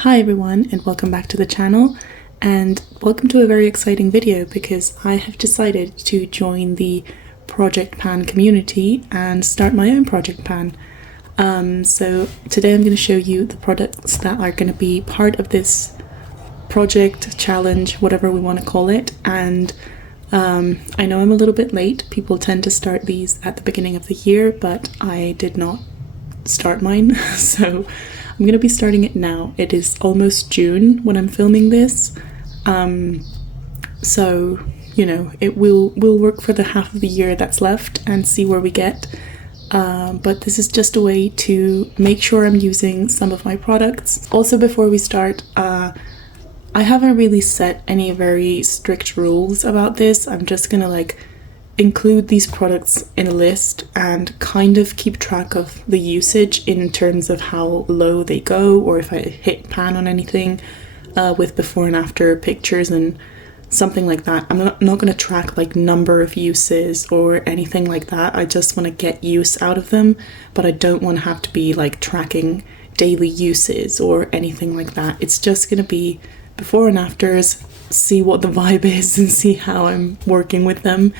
Hi everyone, and welcome back to the channel, and welcome to a very exciting video because I have decided to join the Project Pan community and start my own Project Pan. So today I'm going to show you the products that are going to be part of this project, challenge, whatever we want to call it. And I know I'm a little bit late. People tend to start these at the beginning of the year, but I did not start mine, so I'm going to be starting it now. It is almost June when I'm filming this, so you know, we'll work for the half of the year that's left and see where we get, but this is just a way to make sure I'm using some of my products. Also, before we start, I haven't really set any very strict rules about this. I'm just gonna include these products in a list and kind of keep track of the usage in terms of how low they go, or if I hit pan on anything with before and after pictures and something like that. I'm not going to track number of uses or anything like that. I just want to get use out of them, but I don't want to have to be tracking daily uses or anything like that. It's just going to be before and afters, see what the vibe is and see how I'm working with them,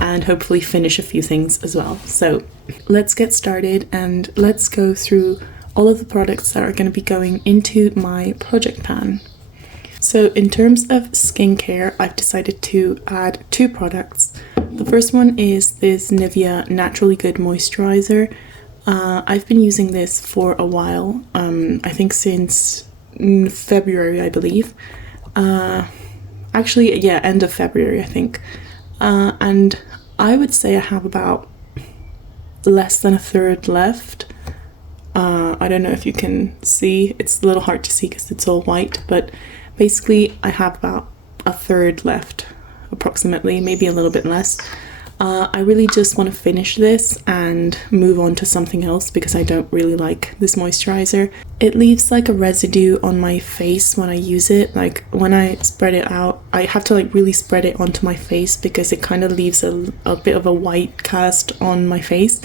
and hopefully finish a few things as well. So let's get started and let's go through all of the products that are going to be going into my project pan. So in terms of skincare, I've decided to add two products. The first one is this Nivea Naturally Good Moisturizer. I've been using this for a while, I think since February, I believe. Actually, yeah, end of February, I think. And I would say I have about less than a third left. I don't know if you can see, it's a little hard to see because it's all white, but basically I have about a third left, approximately, maybe a little bit less. I really just want to finish this and move on to something else because I don't really like this moisturizer. It leaves a residue on my face when I use it. When I spread it out, I have to really spread it onto my face because it kind of leaves a bit of a white cast on my face.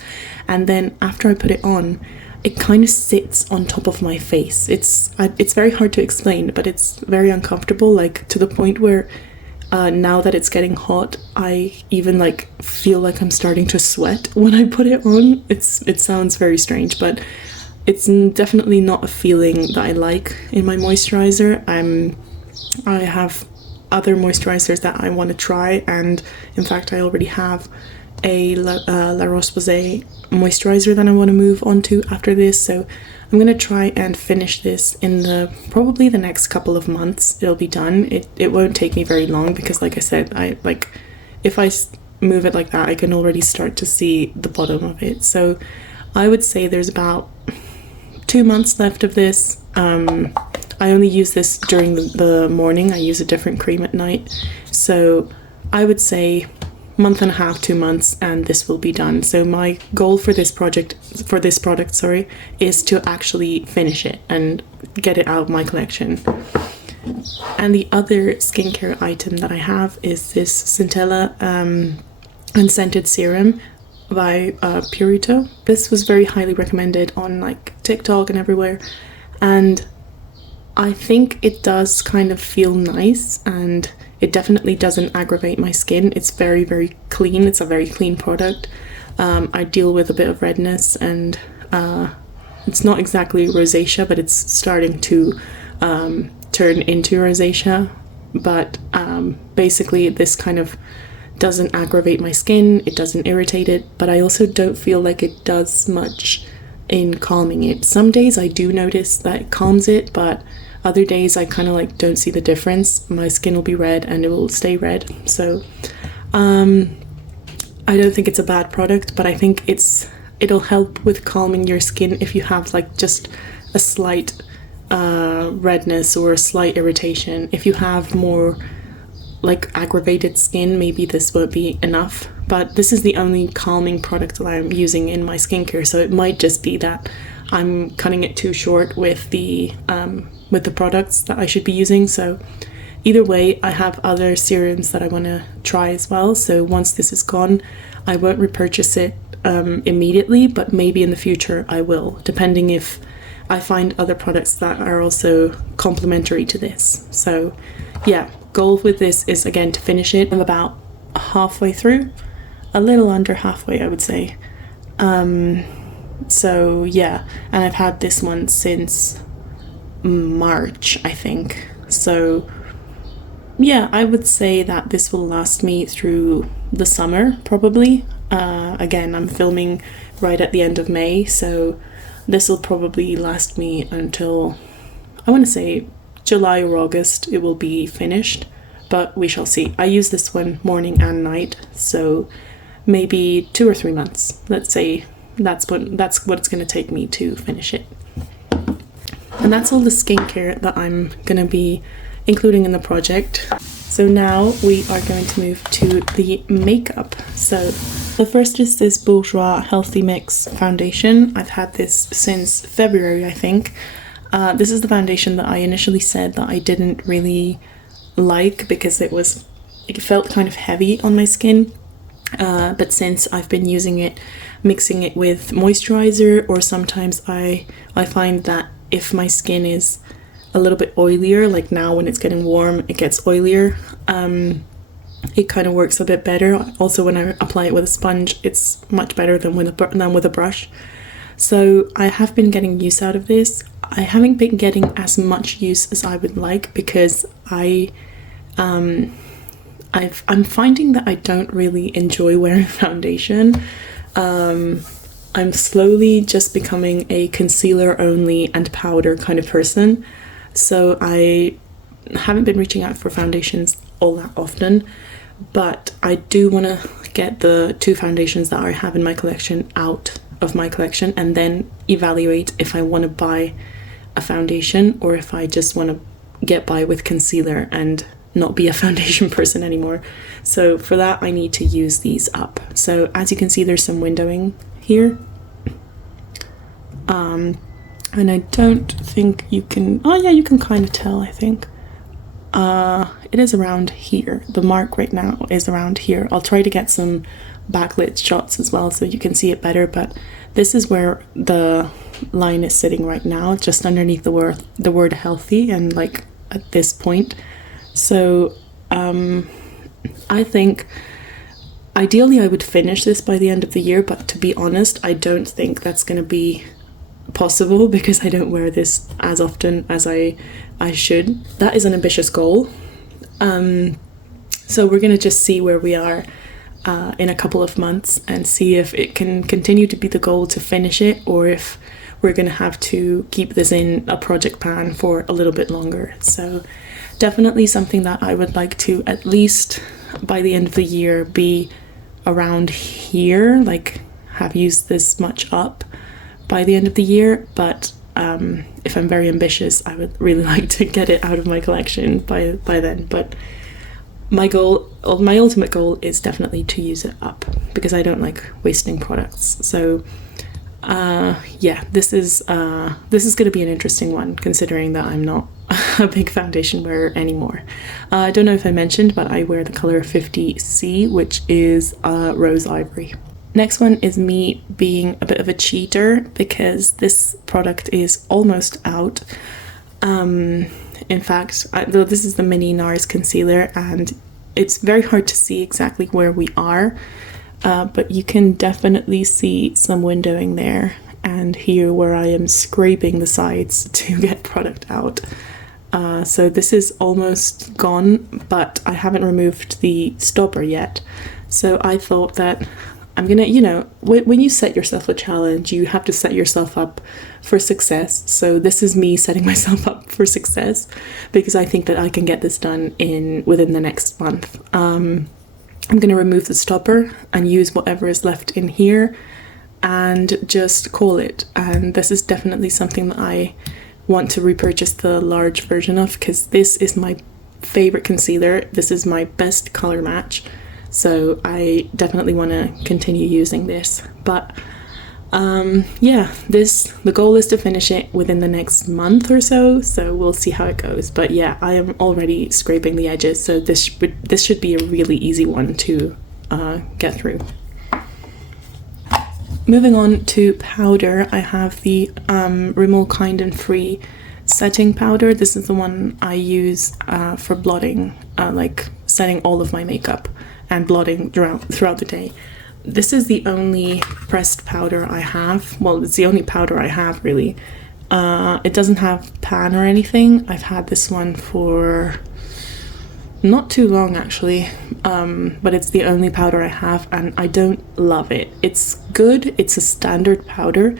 And then after I put it on, it kind of sits on top of my face. It's very hard to explain, but it's very uncomfortable, to the point where now that it's getting hot, I even feel like I'm starting to sweat when I put it on. It sounds very strange, but it's definitely not a feeling that I like in my moisturizer. I have other moisturizers that I want to try, and in fact I already have a La Roche-Posay moisturizer that I want to move on to after this, so I'm going to try and finish this in probably the next couple of months. It'll be done. It won't take me very long because, like I said, if I move it like that, I can already start to see the bottom of it. So I would say there's about 2 months left of this. I only use this during the morning. I use a different cream at night. So I would say month and a half, 2 months, and this will be done. So my goal for this product, is to actually finish it and get it out of my collection. And the other skincare item that I have is this Centella unscented serum by Purito. This was very highly recommended on TikTok and everywhere, and I think it does kind of feel nice, and it definitely doesn't aggravate my skin. It's very, very clean. It's a very clean product. I deal with a bit of redness, and it's not exactly rosacea, but it's starting to turn into rosacea. But basically this kind of doesn't aggravate my skin. It doesn't irritate it, but I also don't feel like it does much in calming it. Some days I do notice that it calms it, but other days I kind of don't see the difference. My skin will be red and it will stay red. So I don't think it's a bad product, but I think it'll help with calming your skin if you have just a slight redness or a slight irritation. If you have more aggravated skin, maybe this won't be enough, but this is the only calming product that I'm using in my skincare, so it might just be that I'm cutting it too short with the products that I should be using. So either way, I have other serums that I want to try as well, so once this is gone I won't repurchase it immediately, but maybe in the future I will, depending if I find other products that are also complementary to this. So yeah, goal with this is again to finish it. I'm about halfway through, a little under halfway I would say. So yeah, and I've had this one since March I think. So yeah, I would say that this will last me through the summer probably. Again, I'm filming right at the end of May, so this will probably last me until, I want to say, July or August it will be finished, but we shall see. I use this one morning and night, so maybe 2 or 3 months. Let's say that's what it's going to take me to finish it. And that's all the skincare that I'm going to be including in the project. So now we are going to move to the makeup. So the first is this Bourjois Healthy Mix foundation. I've had this since February, I think. This is the foundation that I initially said that I didn't really like because it felt kind of heavy on my skin. But since I've been using it, mixing it with moisturizer, or sometimes I find that if my skin is a little bit oilier, like now when it's getting warm it gets oilier, it kind of works a bit better. Also when I apply it with a sponge it's much better than with a brush. So I have been getting use out of this. I haven't been getting as much use as I would like because I'm finding that I don't really enjoy wearing foundation. I'm slowly just becoming a concealer only and powder kind of person. So I haven't been reaching out for foundations all that often, but I do want to get the 2 foundations that I have in my collection out of my collection and then evaluate if I want to buy a foundation or if I just want to get by with concealer and not be a foundation person anymore. So for that I need to use these up. So as you can see there's some windowing here. And I don't think you can, oh yeah, you can kind of tell, I think. It is around here. The mark right now is around here. I'll try to get some backlit shots as well so you can see it better, but this is where the line is sitting right now, just underneath the word healthy and like at this point. So I think ideally I would finish this by the end of the year, but to be honest I don't think that's going to be possible because I don't wear this as often as I should. That is an ambitious goal. So we're going to just see where we are in a couple of months and see if it can continue to be the goal to finish it or if we're going to have to keep this in a project plan for a little bit longer. So definitely something that I would like to at least by the end of the year be around here, like have used this much up by the end of the year, but if I'm very ambitious I would really like to get it out of my collection by then. But my ultimate goal is definitely to use it up because I don't like wasting products. So yeah, this is going to be an interesting one considering that I'm not a big foundation wearer anymore. I don't know if I mentioned, but I wear the color 50C, which is rose ivory. Next one is me being a bit of a cheater because this product is almost out. In fact, this is the mini NARS concealer and it's very hard to see exactly where we are, but you can definitely see some windowing there and here where I am scraping the sides to get product out. So this is almost gone, but I haven't removed the stopper yet. So I thought that I'm gonna, you know, when you set yourself a challenge, you have to set yourself up for success. So this is me setting myself up for success because I think that I can get this done within the next month. I'm gonna remove the stopper and use whatever is left in here and just call it. And this is definitely something that I want to repurchase the large version of because this is my favorite concealer. This is my best color match. So I definitely want to continue using this. But yeah, the goal is to finish it within the next month or so. So we'll see how it goes. But yeah, I am already scraping the edges. So this should be a really easy one to get through. moving on to powder, I have the Rimmel Kind and Free setting powder. This is the one I use for blotting, like setting all of my makeup and blotting throughout the day. This is the only pressed powder I have. Well, it's the only powder I have, really. It doesn't have pan or anything. I've had this one for not too long, actually, but it's the only powder I have, and I don't love it. It's good. It's a standard powder,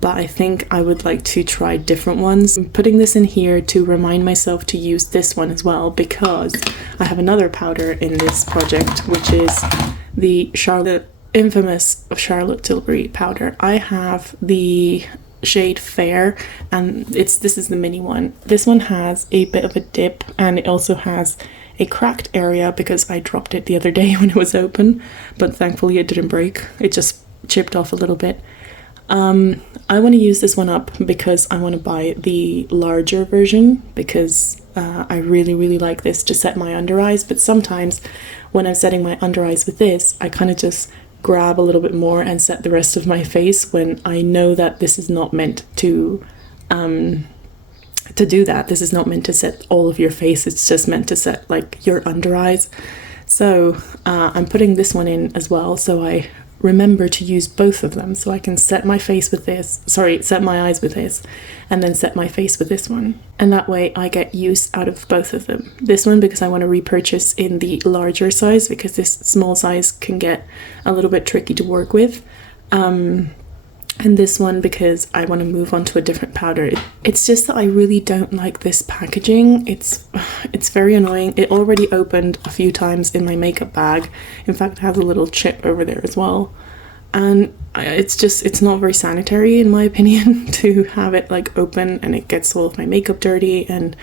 but I think I would like to try different ones. I'm putting this in here to remind myself to use this one as well, because I have another powder in this project, which is the infamous Charlotte Tilbury powder. I have the shade Fair, and this is the mini one. This one has a bit of a dip, and it also has a cracked area because I dropped it the other day when it was open, but thankfully it didn't break. It just chipped off a little bit. I want to use this one up because I want to buy the larger version, because I really like this to set my under eyes. But sometimes when I'm setting my under eyes with this, I kind of just grab a little bit more and set the rest of my face, when I know that this is not meant to do that. This is not meant to set all of your face. It's just meant to set like your under eyes. So I'm putting this one in as well, so I remember to use both of them, so I can set my face with this, set my eyes with this, and then set my face with this one. And that way I get use out of both of them. This one because I want to repurchase in the larger size, because this small size can get a little bit tricky to work with. And this one because I want to move on to a different powder. It's just that I really don't like this packaging. It's very annoying. It already opened a few times in my makeup bag. In fact, it has a little chip over there as well. And it's not very sanitary, in my opinion, to have it like open and it gets all of my makeup dirty. And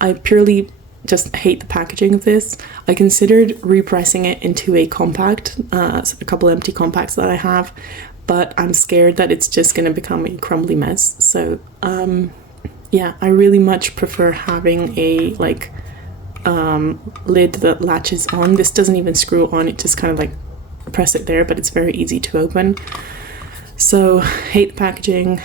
I purely just hate the packaging of this. I considered repressing it into a compact, a couple empty compacts that I have, but I'm scared that it's just going to become a crumbly mess. So yeah, I really much prefer having a like lid that latches on. This doesn't even screw on, it just kind of like press it there, but it's very easy to open. So hate the packaging.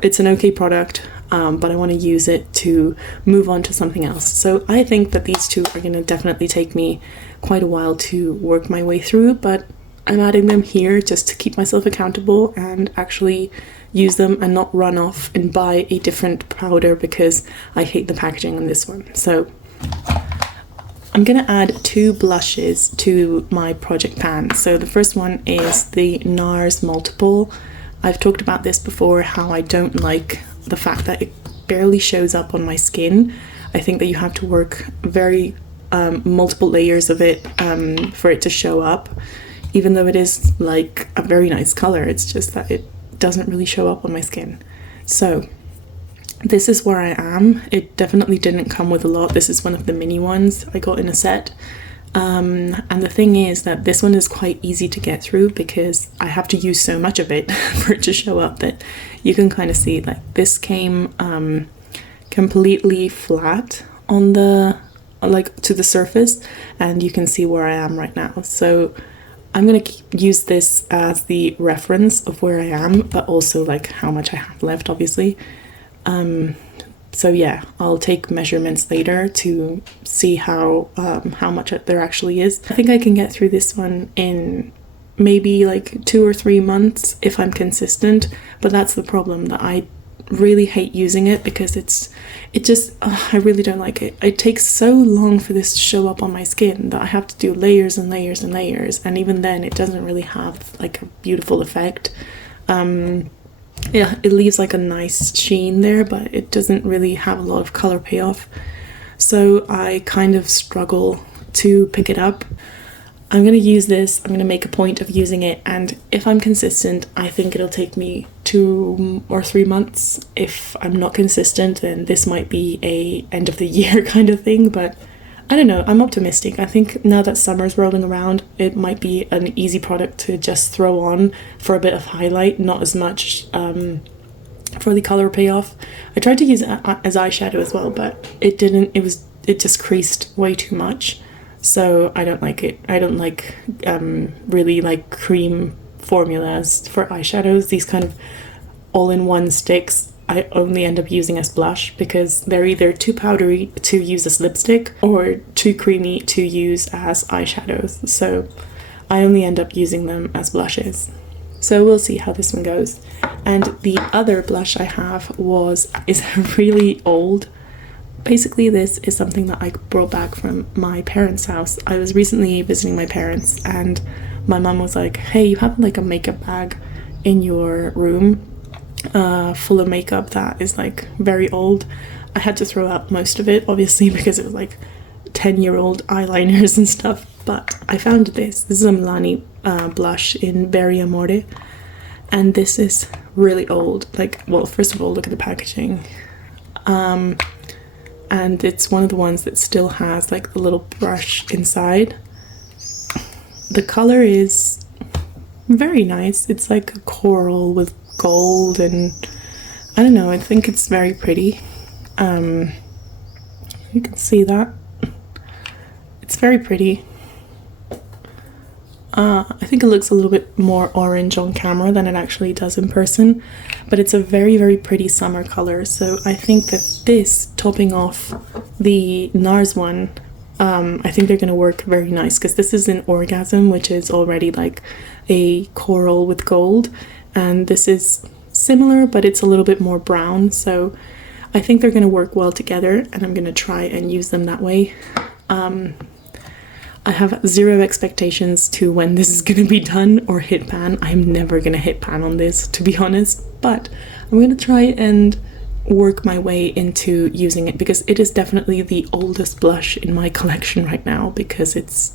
It's an okay product, but I want to use it to move on to something else. So I think that these two are going to definitely take me quite a while to work my way through, but I'm adding them here just to keep myself accountable and actually use them and not run off and buy a different powder because I hate the packaging on this one. So I'm going to add 2 blushes to my project pan. So the first one is the NARS Multiple. I've talked about this before, how I don't like the fact that it barely shows up on my skin. I think that you have to work very multiple layers of it for it to show up. Even though it is like a very nice color, it's just that it doesn't really show up on my skin. So this is where I am. It definitely didn't come with a lot. This is one of the mini ones I got in a set. And the thing is that this one is quite easy to get through because I have to use so much of it for it to show up that you can kind of see like this came completely flat on the to the surface, and you can see where I am right now. So I'm going to use this as the reference of where I am, but also like how much I have left, obviously. So yeah, I'll take measurements later to see how much there actually is. I think I can get through this one in maybe like 2 or 3 months if I'm consistent, but that's the problem, that I really hate using it because I really don't like it. It takes so long for this to show up on my skin that I have to do layers and layers and layers, and even then it doesn't really have like a beautiful effect. Yeah, it leaves like a nice sheen there, but it doesn't really have a lot of color payoff. So I kind of struggle to pick it up. I'm going to use this, I'm going to make a point of using it, and if I'm consistent, I think it'll take me 2 or 3 months. If I'm not consistent, then this might be a end of the year kind of thing, but I don't know, I'm optimistic. I think now that summer's rolling around, it might be an easy product to just throw on for a bit of highlight, not as much for the color payoff. I tried to use it as eyeshadow as well, but it didn't, it just creased way too much. So I don't like it. I don't like really like cream formulas for eyeshadows, these kind of all-in-one sticks, I only end up using as blush because they're either too powdery to use as lipstick or too creamy to use as eyeshadows. So I only end up using them as blushes. So we'll see how this one goes. And the other blush I have is really old. Basically, this is something that I brought back from my parents' house. I was recently visiting my parents and my mum was like, hey, you have like a makeup bag in your room full of makeup that is like very old. I had to throw out most of it, obviously, because it was like 10-year-old eyeliners and stuff. But I found this. This is a Milani blush in Berry Amore. And this is really old. Like, well, first of all, look at the packaging. And it's one of the ones that still has like the little brush inside. The color is very nice. It's like a coral with gold, and I don't know, I think it's very pretty. You can see that. It's very pretty. I think it looks a little bit more orange on camera than it actually does in person, but it's a very, very pretty summer color. So I think that this, topping off the NARS one, I think they're going to work very nice, because this is an Orgasm, which is already like a coral with gold, and this is similar, but it's a little bit more brown. So I think they're going to work well together, and I'm going to try and use them that way. I have zero expectations to when this is going to be done or hit pan. I'm never going to hit pan on this, to be honest, but I'm going to try and work my way into using it, because it is definitely the oldest blush in my collection right now, because it's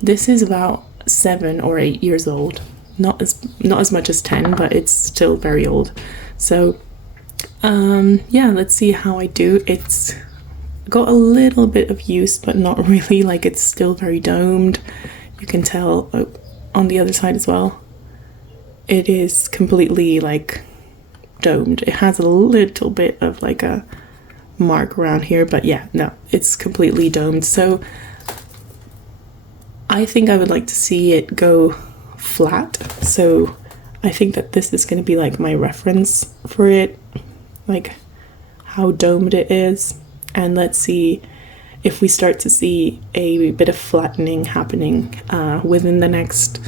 this is about 7 or 8 years old. Not as much as 10, but it's still very old. So yeah, let's see how I do. It's got a little bit of use, but not really. Like, it's still very domed. You can tell on the other side as well. It is completely like domed. It has a little bit of like a mark around here, but yeah, no, it's completely domed. So I think I would like to see it go flat. So I think that this is going to be like my reference for it, like how domed it is. And let's see if we start to see a bit of flattening happening within the next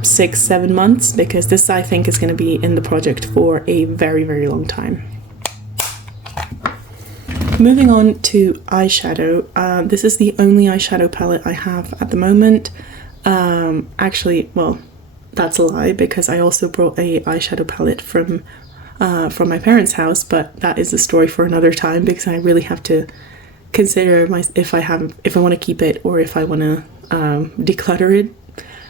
6-7 months, because this, I think, is going to be in the project for a very, very long time. Moving on to eyeshadow. This is the only eyeshadow palette I have at the moment. Actually, well, that's a lie, because I also brought a eyeshadow palette from my parents' house, but that is a story for another time, because I really have to consider if I want to keep it or if I want to declutter it.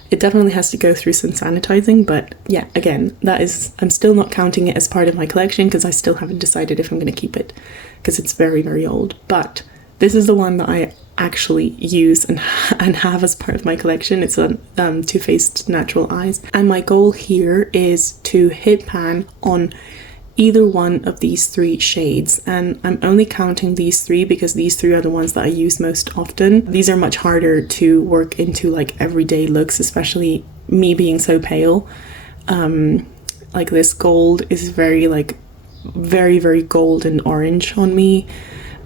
It definitely has to go through some sanitizing, but yeah, again, I'm still not counting it as part of my collection, because I still haven't decided if I'm going to keep it, because it's very, very old. But this is the one that I actually use and have as part of my collection. It's a Too Faced Natural Eyes, and my goal here is to hit pan on either one of these 3 shades, and I'm only counting these 3 because these 3 are the ones that I use most often. These are much harder to work into like everyday looks, especially me being so pale. Like, this gold is very very gold and orange on me.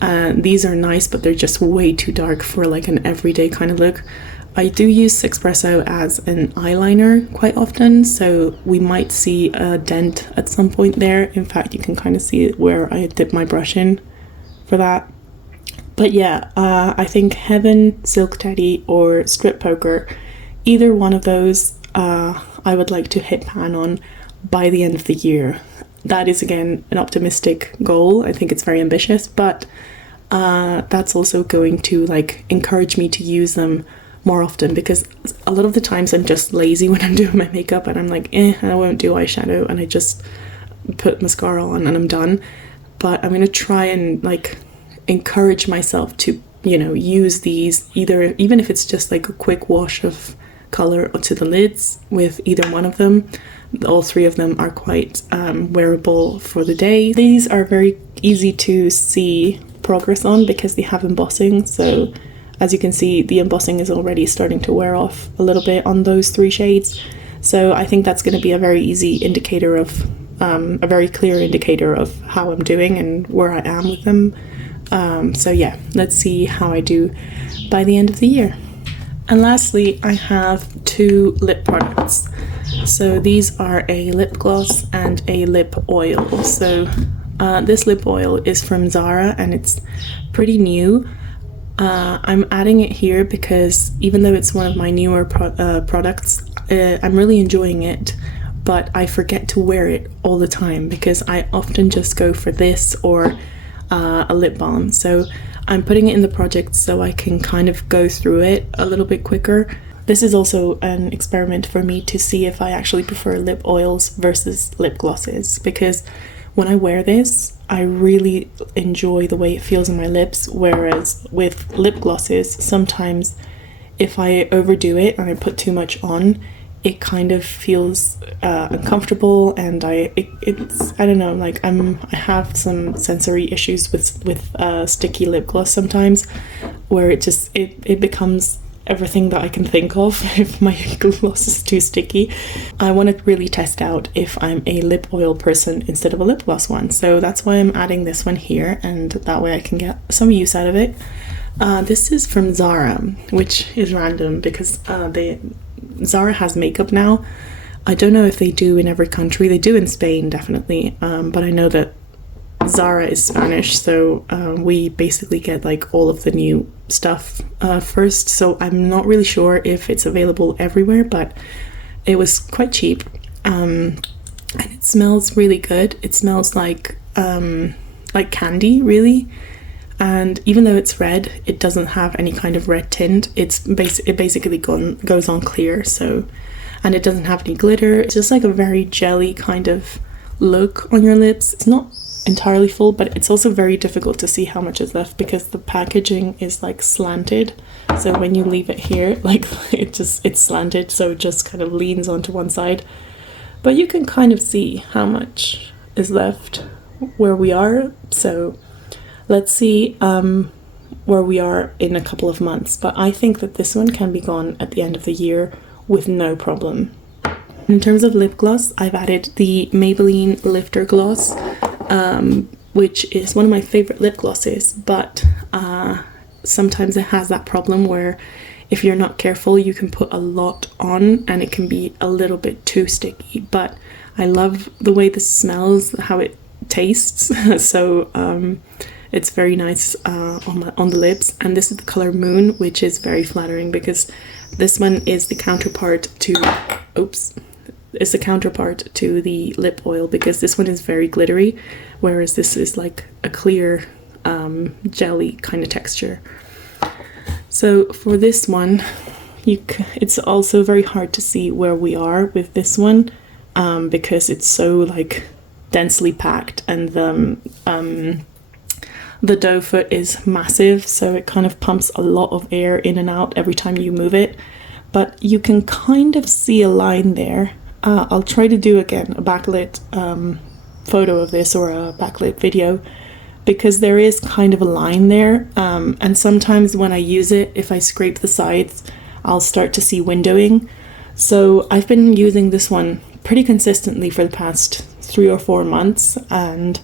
These are nice, but they're just way too dark for like an everyday kind of look. I do use Sixpresso as an eyeliner quite often, so we might see a dent at some point there. In fact, you can kind of see it where I dip my brush in for that. But yeah, I think Heaven, Silk Teddy, or Strip Poker, either one of those I would like to hit pan on by the end of the year. That is, again, an optimistic goal. I think it's very ambitious, but that's also going to like encourage me to use them more often, because a lot of the times I'm just lazy when I'm doing my makeup and I'm like, I won't do eyeshadow, and I just put mascara on and I'm done. But I'm going to try and like encourage myself to, you know, use these even if it's just like a quick wash of color onto the lids with either one of them. All 3 of them are quite wearable for the day. These are very easy to see progress on because they have embossing, so as you can see, the embossing is already starting to wear off a little bit on those 3 shades. So I think that's going to be a very easy indicator of, a very clear indicator of how I'm doing and where I am with them. So yeah, let's see how I do by the end of the year. And lastly, I have 2 lip products. So these are a lip gloss and a lip oil. So this lip oil is from Zara and it's pretty new. I'm adding it here because even though it's one of my newer products, I'm really enjoying it, but I forget to wear it all the time because I often just go for this or a lip balm. So I'm putting it in the project so I can kind of go through it a little bit quicker. This is also an experiment for me to see if I actually prefer lip oils versus lip glosses, because when I wear this, I really enjoy the way it feels on my lips, whereas with lip glosses, sometimes if I overdo it and I put too much on, it kind of feels uncomfortable, and it's I don't know, like I have some sensory issues with sticky lip gloss sometimes, where it becomes everything that I can think of if my gloss is too sticky. I want to really test out if I'm a lip oil person instead of a lip gloss one, so that's why I'm adding this one here, and that way I can get some use out of it. This is from Zara, which is random because Zara has makeup now. I don't know if they do in every country. They do in Spain, definitely, but I know that Zara is Spanish, so we basically get like all of the new stuff first, so I'm not really sure if it's available everywhere, but it was quite cheap, and it smells really good. It smells like candy, really. And even though it's red, it doesn't have any kind of red tint. It basically goes on clear, so, and it doesn't have any glitter. It's just like a very jelly kind of look on your lips. It's not entirely full, but it's also very difficult to see how much is left because the packaging is like slanted. So when you leave it here, like it's slanted, so it just kind of leans onto one side. But you can kind of see how much is left where we are. So let's see where we are in a couple of months. But I think that this one can be gone at the end of the year with no problem. In terms of lip gloss, I've added the Maybelline Lifter Gloss, which is one of my favorite lip glosses, but sometimes it has that problem where if you're not careful, you can put a lot on and it can be a little bit too sticky. But I love the way this smells, how it tastes. So it's very nice on the lips, and this is the color Moon, which is very flattering because this one is the counterpart to it's the counterpart to the lip oil, because this one is very glittery, whereas this is like a clear jelly kind of texture. So for this one, it's also very hard to see where we are with this one because it's so like densely packed, and the doe foot is massive, so it kind of pumps a lot of air in and out every time you move it. But you can kind of see a line there. I'll try to do again a backlit photo of this, or a backlit video, because there is kind of a line there. And sometimes when I use it, if I scrape the sides, I'll start to see windowing. So I've been using this one pretty consistently for the past 3 or 4 months, and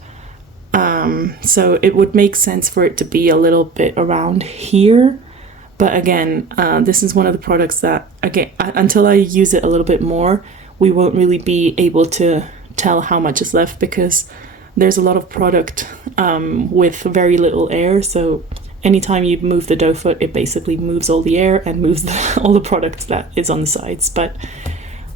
so it would make sense for it to be a little bit around here. But again, this is one of the products that, again, until I use it a little bit more, we won't really be able to tell how much is left, because there's a lot of product with very little air. So anytime you move the doe foot, it basically moves all the air and moves all the product that is on the sides. But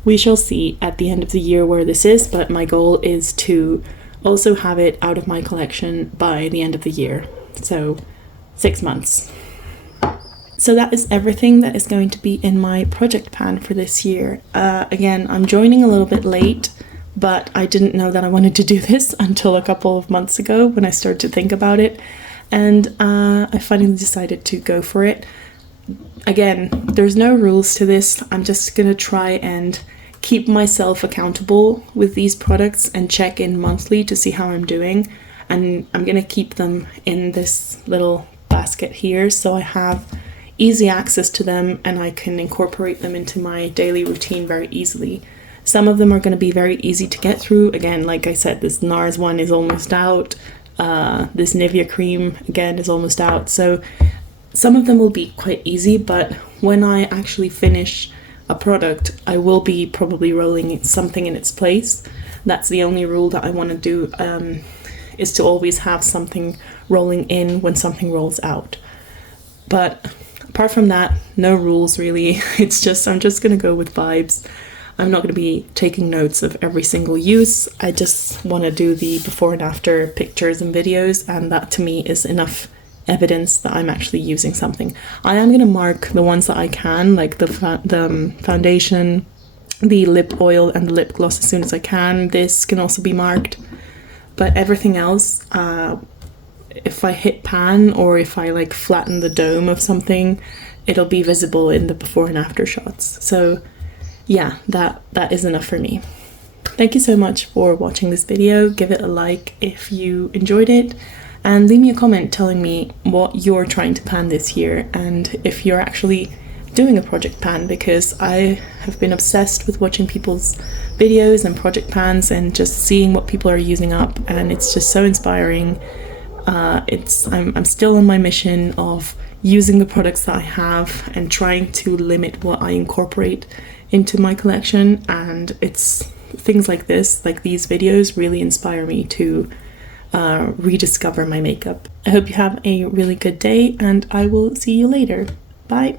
we shall see at the end of the year where this is. But my goal is to also have it out of my collection by the end of the year. So 6 months. So that is everything that is going to be in my project pan for this year. Again, I'm joining a little bit late, but I didn't know that I wanted to do this until a couple of months ago when I started to think about it. And I finally decided to go for it. Again, there's no rules to this. I'm just gonna try and keep myself accountable with these products and check in monthly to see how I'm doing. And I'm gonna keep them in this little basket here, so I have easy access to them and I can incorporate them into my daily routine very easily. Some of them are going to be very easy to get through. Again, like I said, this NARS one is almost out. This Nivea cream, again, is almost out. So some of them will be quite easy, but when I actually finish a product, I will be probably rolling something in its place. That's the only rule that I want to do, is to always have something rolling in when something rolls out. But apart from that, no rules really. It's just, I'm just going to go with vibes. I'm not going to be taking notes of every single use. I just want to do the before and after pictures and videos, and that to me is enough evidence that I'm actually using something. I am going to mark the ones that I can, like the foundation, the lip oil and the lip gloss as soon as I can. This can also be marked, but everything else, if I hit pan or if I like flatten the dome of something, it'll be visible in the before and after shots. So yeah, that is enough for me. Thank you so much for watching this video. Give it a like if you enjoyed it, and leave me a comment telling me what you're trying to pan this year and if you're actually doing a project pan, because I have been obsessed with watching people's videos and project pans and just seeing what people are using up, and it's just so inspiring. I'm still on my mission of using the products that I have and trying to limit what I incorporate into my collection, and it's things like this, like these videos, really inspire me to rediscover my makeup. I hope you have a really good day, and I will see you later. Bye.